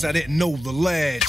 guess I didn't know the ledge.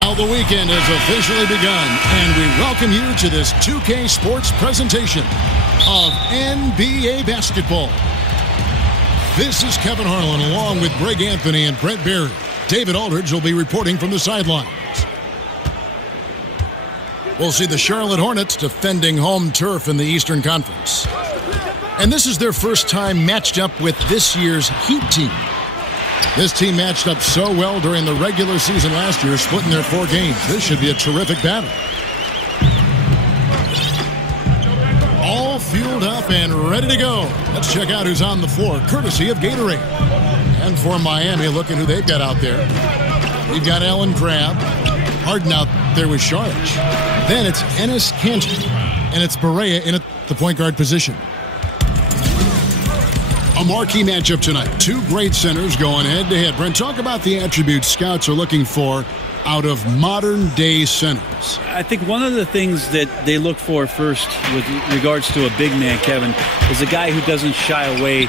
Now the weekend has officially begun, and we welcome you to this 2K Sports presentation of NBA basketball. This is Kevin Harlan along with Greg Anthony and Brett Berry. David Aldridge will be reporting from the sidelines. We'll see the Charlotte Hornets defending home turf in the Eastern Conference. And this is their first time matched up with this year's Heat team. This team matched up so well during the regular season last year, splitting their 4 games. This should be a terrific battle. All fueled up and ready to go. Let's check out who's on the floor, courtesy of Gatorade. And for Miami, look at who they've got out there. We've got Allen Crabbe. Harden out there with Saric. Then it's Enes Kanter. And it's Barea in at the point guard position. A marquee matchup tonight. 2 great centers going head-to-head. Brent, talk about the attributes scouts are looking for out of modern-day centers. I think one of the things that they look for first with regards to a big man, Kevin, is a guy who doesn't shy away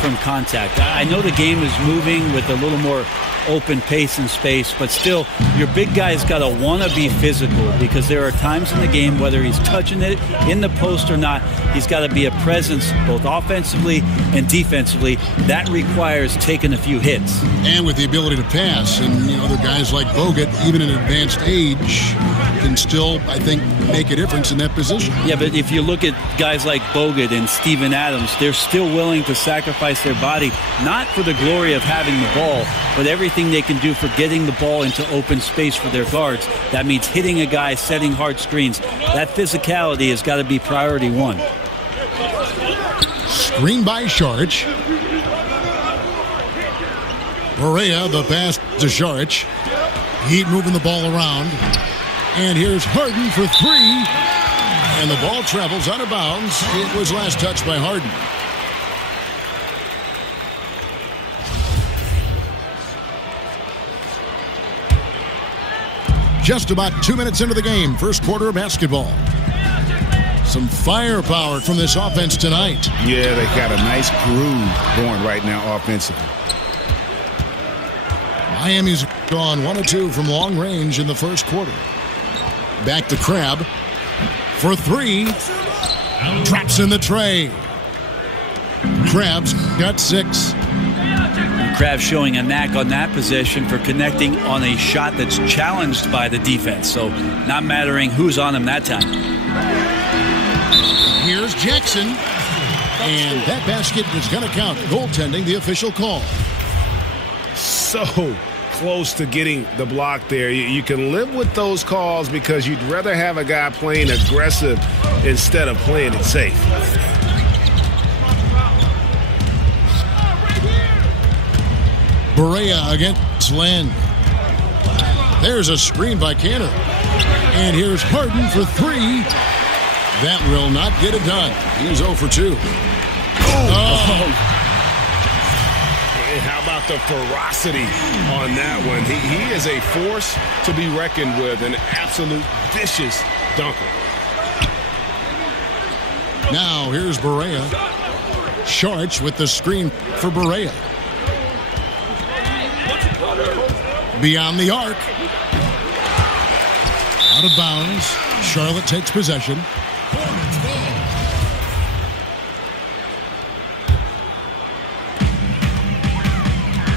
from contact. I know the game is moving with a little more open pace and space, but still, your big guy's got to want to be physical, because there are times in the game, whether he's touching it in the post or not, he's got to be a presence both offensively and defensively. That requires taking a few hits. And with the ability to pass, and other guys like Bogut, even at advanced age, can still, I think, make a difference in that position. Yeah, but if you look at guys like Bogut and Steven Adams, they're still willing to sacrifice their body, not for the glory of having the ball, but everything they can do for getting the ball into open space for their guards. That means hitting a guy, setting hard screens. That physicality has got to be priority 1. Screen by Saric. Barea, the pass to Saric. Heat moving the ball around. And here's Harden for 3. And the ball travels out of bounds. It was last touched by Harden. Just about 2 minutes into the game, first quarter of basketball. Some firepower from this offense tonight. Yeah, they got a nice groove going right now offensively. Miami's gone 1 of 2 from long range in the first quarter. Back to Crabbe for 3. Drops in the tray. Crabbe's got 6. Crabbe showing a knack on that possession for connecting on a shot that's challenged by the defense. So not mattering who's on him that time. Here's Jackson. And that basket is going to count. Goaltending, the official call. So close to getting the block there. You can live with those calls because you'd rather have a guy playing aggressive instead of playing it safe. Berea against Lynn. There's a screen by Cantor. And here's Harden for three. That will not get it done. He's 0 for 2. And how about the ferocity on that one? He is a force to be reckoned with, an absolute vicious dunker. Now here's Berea. Sharch with the screen for Berea. Beyond the arc. Out of bounds. Charlotte takes possession.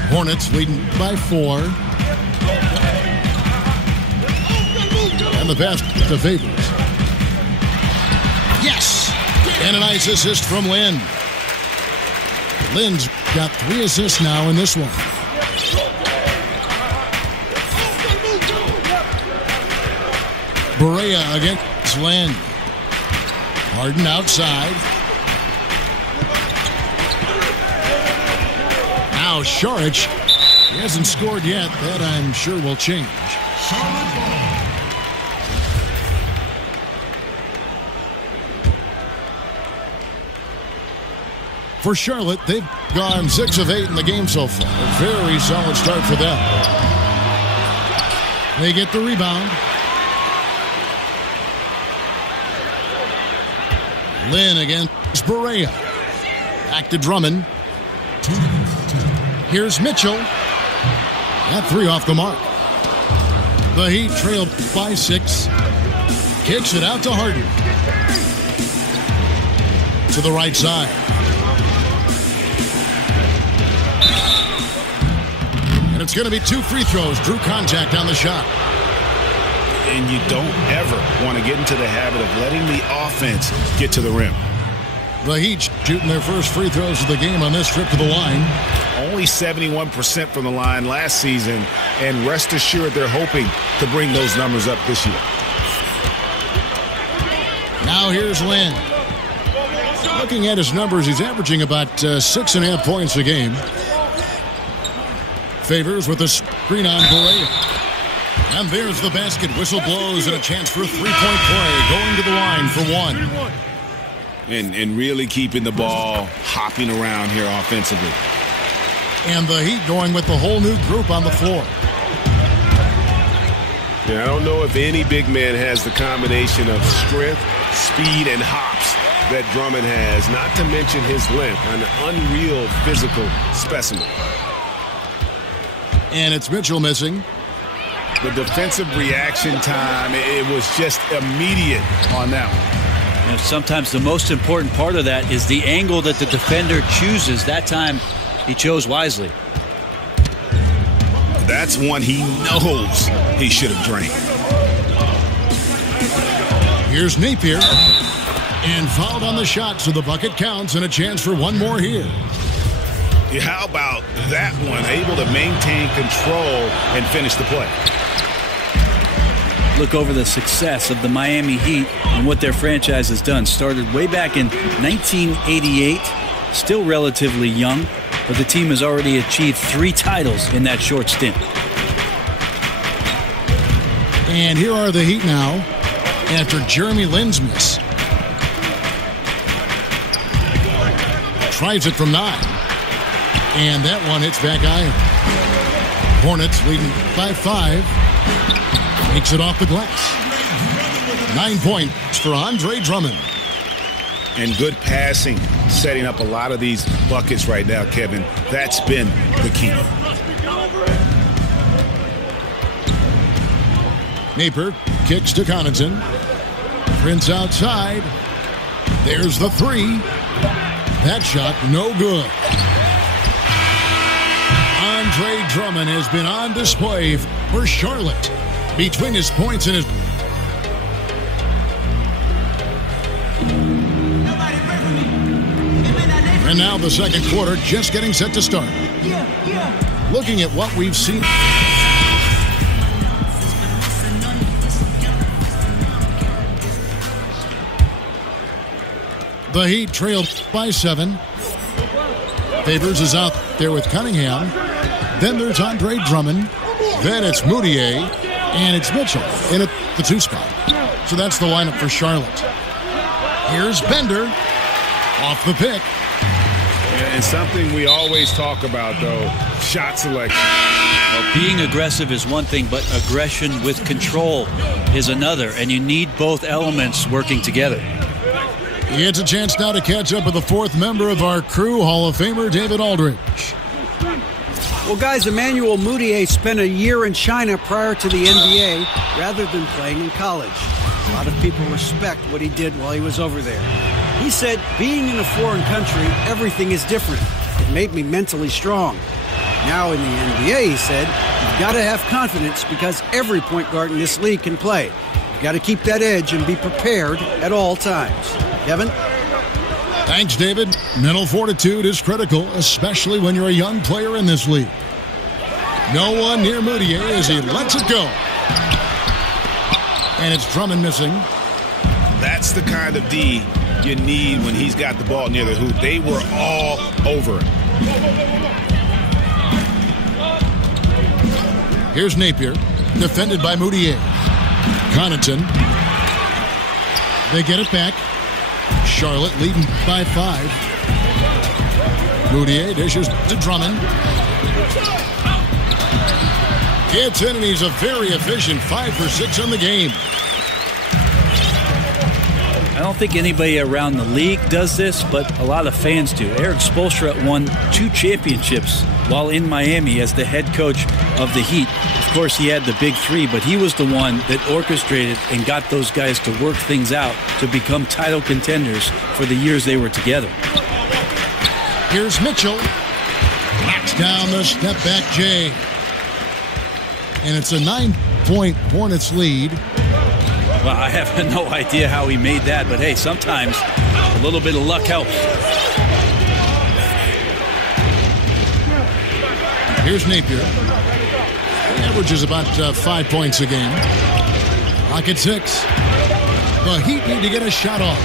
Hornets leading by 4. And the pass to Favors. Yes! And a nice assist from Lynn. Lynn's got 3 assists now in this one. Berea against Lynn. Harden outside. Now Saric. He hasn't scored yet. That I'm sure will change. For Charlotte, they've gone 6 of 8 in the game so far. A very solid start for them. They get the rebound. Lynn against Berea. Back to Drummond. Here's Mitchell. That 3 off the mark. The Heat trailed by 6. Kicks it out to Harden. To the right side. And it's going to be 2 free throws. Drew contact on the shot. And you don't ever want to get into the habit of letting the offense get to the rim. The Heat shooting their first free throws of the game on this trip to the line. Only 71% from the line last season, and rest assured they're hoping to bring those numbers up this year. Now here's Lynn. Looking at his numbers, he's averaging about 6.5 points a game. Favors with a screen on Berea. And there's the basket. Whistle blows and a chance for a 3-point play. Going to the line for 1. And really keeping the ball hopping around here offensively. And the Heat going with the whole new group on the floor. Yeah, I don't know if any big man has the combination of strength, speed, and hops that Drummond has, not to mention his length, an unreal physical specimen. And it's Mitchell missing. The defensive reaction time, it was just immediate on that one. You know, sometimes the most important part of that is the angle that the defender chooses. That time, he chose wisely. That's one he knows he should have drained. Here's Napier. And fouled on the shot, so the bucket counts and a chance for one more here. Yeah, how about that one? Able to maintain control and finish the play. Look over the success of the Miami Heat and what their franchise has done. Started way back in 1988, still relatively young, but the team has already achieved 3 titles in that short stint. And here are the Heat now after Jeremy Lin's miss. Tries it from 9. And that one hits back iron. Hornets leading by 5. Makes it off the glass. 9 points for Andre Drummond. And good passing, setting up a lot of these buckets right now, Kevin. That's been the key. Napier kicks to Connaughton. Prince outside. There's the 3. That shot, no good. Andre Drummond has been on display for Charlotte. Between his points and his... And now the second quarter just getting set to start. Looking at what we've seen... The Heat trailed by 7. Favors is out there with Cunningham. Then there's Andre Drummond. Then it's Moutier. And it's Mitchell in at the 2 spot. So that's the lineup for Charlotte. Here's Bender off the pick. And something we always talk about, though, shot selection. Well, being aggressive is one thing, but aggression with control is another. And you need both elements working together. He gets a chance now to catch up with the 4th member of our crew, Hall of Famer David Aldridge. Well, guys, Emmanuel Moutier spent a year in China prior to the NBA rather than playing in college. A lot of people respect what he did while he was over there. He said, being in a foreign country, everything is different. It made me mentally strong. Now in the NBA, he said, you've got to have confidence because every point guard in this league can play. You've got to keep that edge and be prepared at all times. Kevin? Thanks, David. Mental fortitude is critical, especially when you're a young player in this league. No one near Moutier as he lets it go. And it's Drummond missing. That's the kind of D you need when he's got the ball near the hoop. They were all over it. Here's Napier, defended by Moutier. Connaughton. They get it back. Charlotte leading by 5. Moutier dishes to Drummond. Gets in, and he's a very efficient 5 for 6 on the game. I don't think anybody around the league does this, but a lot of fans do. Eric Spoelstra won 2 championships while in Miami as the head coach of the Heat. Of course, he had the big 3, but he was the one that orchestrated and got those guys to work things out to become title contenders for the years they were together. Here's Mitchell. Knocks down the step-back J. And it's a 9-point Hornets lead. Well, I have no idea how he made that, but hey, sometimes a little bit of luck helps. Here's Napier. He averages about 5 points a game. Clock at 6. The Heat need to get a shot off.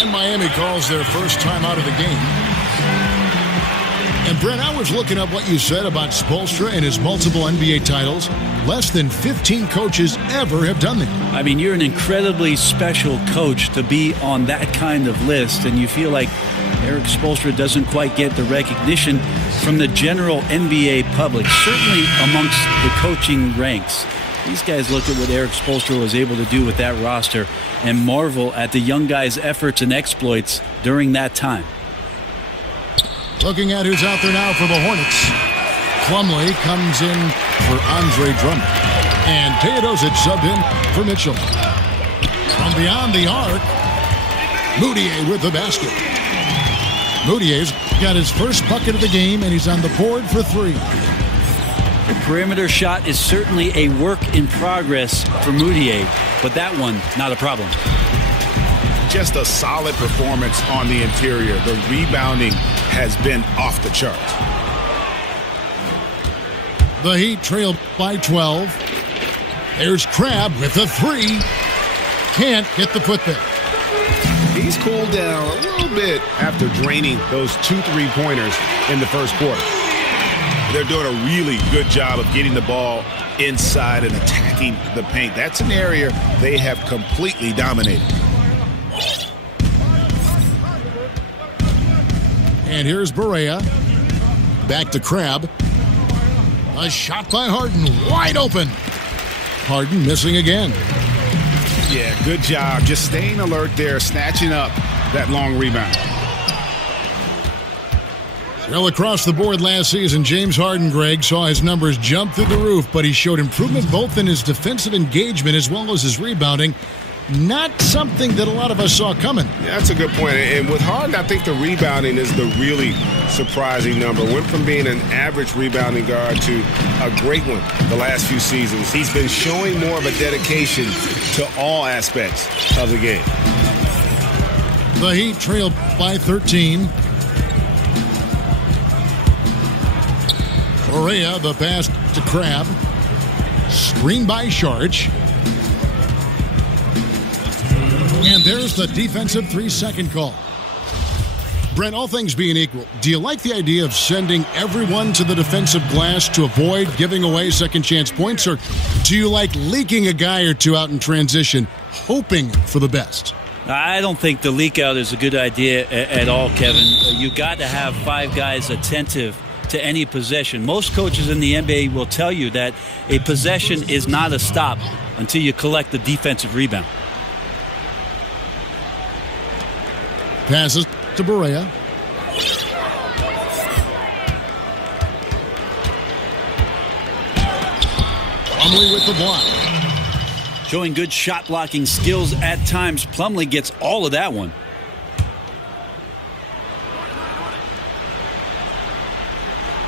And Miami calls their first time out of the game. And Brent, I was looking up what you said about Spoelstra and his multiple NBA titles. Less than 15 coaches ever have done that. I mean, you're an incredibly special coach to be on that kind of list, and you feel like Eric Spoelstra doesn't quite get the recognition from the general NBA public, certainly amongst the coaching ranks. These guys look at what Eric Spoelstra was able to do with that roster and marvel at the young guys' efforts and exploits during that time. Looking at who's out there now for the Hornets. Plumlee comes in for Andre Drummond. And Teodosic subbed in for Mitchell. From beyond the arc, Moutier with the basket. Moutier's got his first bucket of the game, and he's on the board for 3. The perimeter shot is certainly a work in progress for Moutier, but that one, not a problem. Just a solid performance on the interior. The rebounding has been off the charts. The Heat trail by 12. There's Crabbe with the 3. Can't get the putback. He's cooled down a little bit after draining those 2 3-pointers in the first quarter. They're doing a really good job of getting the ball inside and attacking the paint. That's an area they have completely dominated. And here's Barea. Back to Crabbe. A shot by Harden. Wide open. Harden missing again. Yeah, good job. Just staying alert there, snatching up that long rebound. Well, across the board last season, James Harden, Greg, saw his numbers jump through the roof, but he showed improvement both in his defensive engagement as well as his rebounding. Not something that a lot of us saw coming. Yeah, that's a good point. And with Harden, I think the rebounding is the really surprising number. Went from being an average rebounding guard to a great one the last few seasons. He's been showing more of a dedication to all aspects of the game. The Heat trail by 13. Barea, the pass to Crabbe. Screen by Saric. And there's the defensive 3-second call. Brent, all things being equal, do you like the idea of sending everyone to the defensive glass to avoid giving away second chance points, or do you like leaking a guy or two out in transition, hoping for the best? I don't think the leak out is a good idea at all, Kevin. You got to have 5 guys attentive to any possession. Most coaches in the NBA will tell you that a possession is not a stop until you collect the defensive rebound. Passes to Barea. Plumlee with the block. Showing good shot blocking skills at times. Plumlee gets all of that one.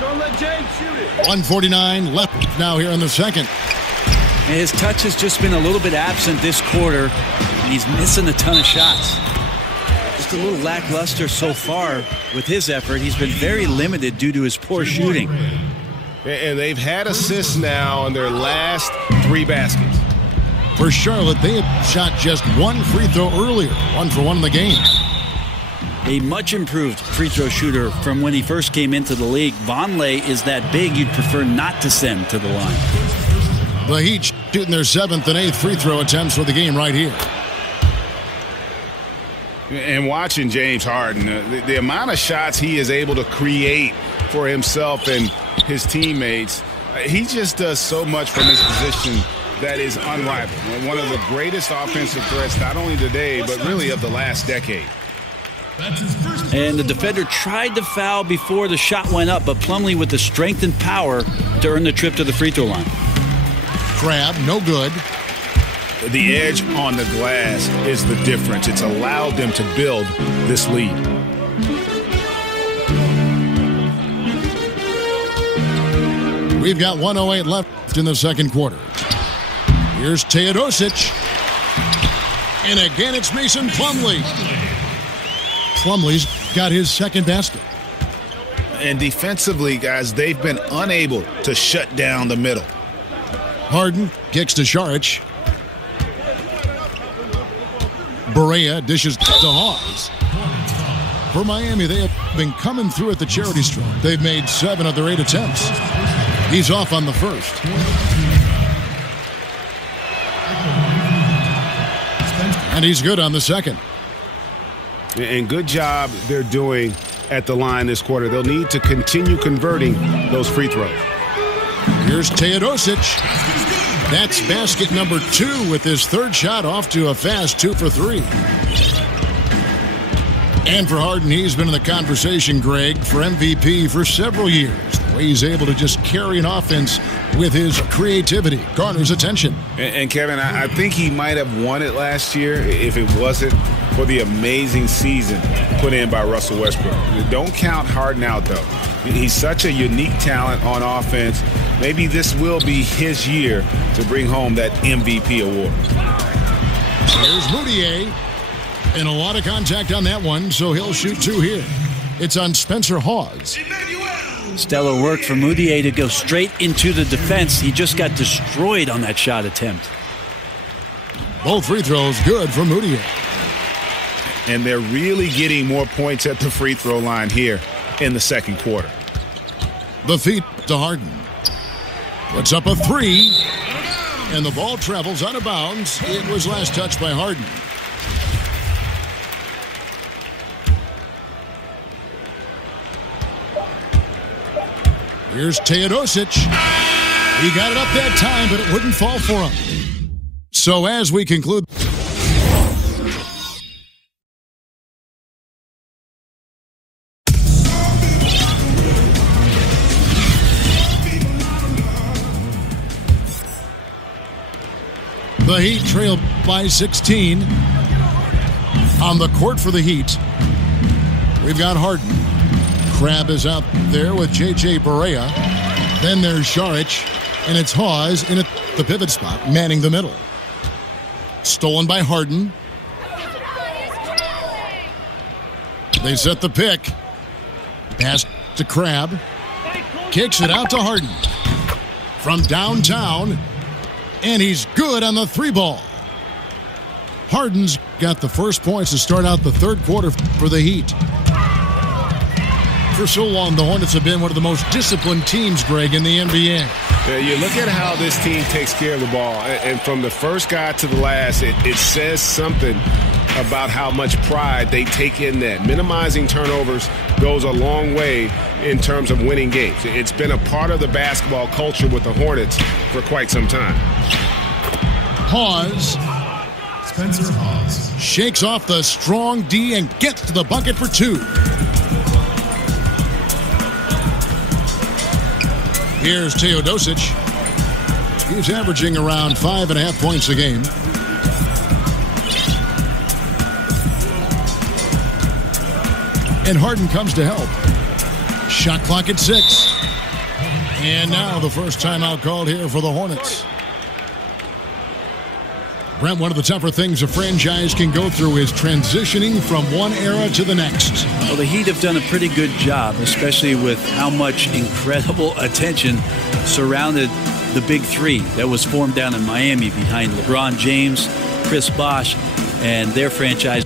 Don't let James shoot it. 1:49 left now here in the second. And his touch has just been a little bit absent this quarter, and he's missing a ton of shots. Just a little lackluster so far with his effort. He's been very limited due to his poor shooting. And they've had assists now in their last 3 baskets. For Charlotte, they had shot just 1 free throw earlier, 1 for 1 in the game. A much improved free throw shooter from when he first came into the league. Vonleh is that big you'd prefer not to send to the line. The Heat shooting their 7th and 8th free throw attempts for the game right here. And watching James Harden, the amount of shots he is able to create for himself and his teammates, he just does so much from his position that is unrivaled. One of the greatest offensive threats, not only today, but really of the last decade. And the defender tried to foul before the shot went up, but Plumlee with the strength and power to earn the trip to the free throw line. Crab, no good. The edge on the glass is the difference. It's allowed them to build this lead. We've got 1:08 left in the second quarter. Here's Teodosic. And again, it's Mason Plumlee. Plumlee's got his second basket. And defensively, guys, they've been unable to shut down the middle. Harden kicks to Saric. Barea dishes to Hawes. For Miami, they have been coming through at the charity stripe. They've made 7 of their 8 attempts. He's off on the first. And he's good on the second. And good job they're doing at the line this quarter. They'll need to continue converting those free throws. Here's Teodosic. That's basket number 2 with his third shot off to a fast 2 for 3. And for Harden, he's been in the conversation, Greg, for MVP for several years. The way he's able to just carry an offense with his creativity garners attention. And Kevin, I think he might have won it last year if it wasn't for the amazing season put in by Russell Westbrook. Don't count Harden out, though. He's such a unique talent on offense. Maybe this will be his year to bring home that MVP award. Here's Moutier. And a lot of contact on that one, so he'll shoot 2 here. It's on Spencer Hawes. Stellar work for Moutier to go straight into the defense. He just got destroyed on that shot attempt. Both free throws good for Moutier. And they're really getting more points at the free throw line here in the second quarter. The feed to Harden. Puts up a 3. And the ball travels out of bounds. It was last touched by Harden. Here's Teodosic. He got it up that time, but it wouldn't fall for him. So as we conclude... The Heat trail by 16. On the court for the Heat, we've got Harden. Crab is out there with J.J. Barea. Then there's Saric, and it's Hawes in at the pivot spot, manning the middle. Stolen by Harden. They set the pick. Pass to Crab. Kicks it out to Harden. From downtown, and he's good on the 3-ball. Harden's got the first points to start out the third quarter for the Heat. For so long, the Hornets have been one of the most disciplined teams, Greg, in the NBA. Yeah, you look at how this team takes care of the ball, and from the first guy to the last, it says something about how much pride they take in that. Minimizing turnovers goes a long way in terms of winning games. It's been a part of the basketball culture with the Hornets for quite some time. Hawes. Spencer Hawes Shakes off the strong D and gets to the bucket for 2. Here's Teodosic. He's averaging around 5.5 points a game. And Harden comes to help. Shot clock at 6. And now the first timeout called here for the Hornets. Brent, one of the tougher things a franchise can go through is transitioning from one era to the next. Well, the Heat have done a pretty good job, especially with how much incredible attention surrounded the big three that was formed down in Miami behind LeBron James, Chris Bosh, and their franchise.